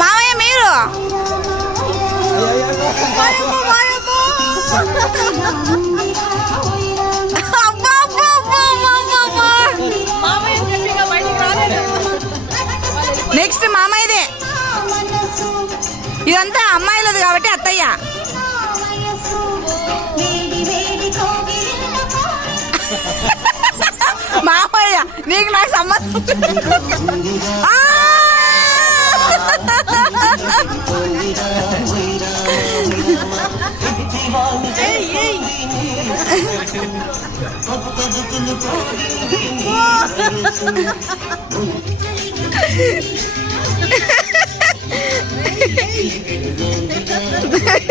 మామయ్య మీరు నెక్స్ట్ మామయ్యదే. ఇదంతా అమ్మాయిలది కాబట్టి అత్తయ్య. మామయ్య నీకు నాకు సంబంధం.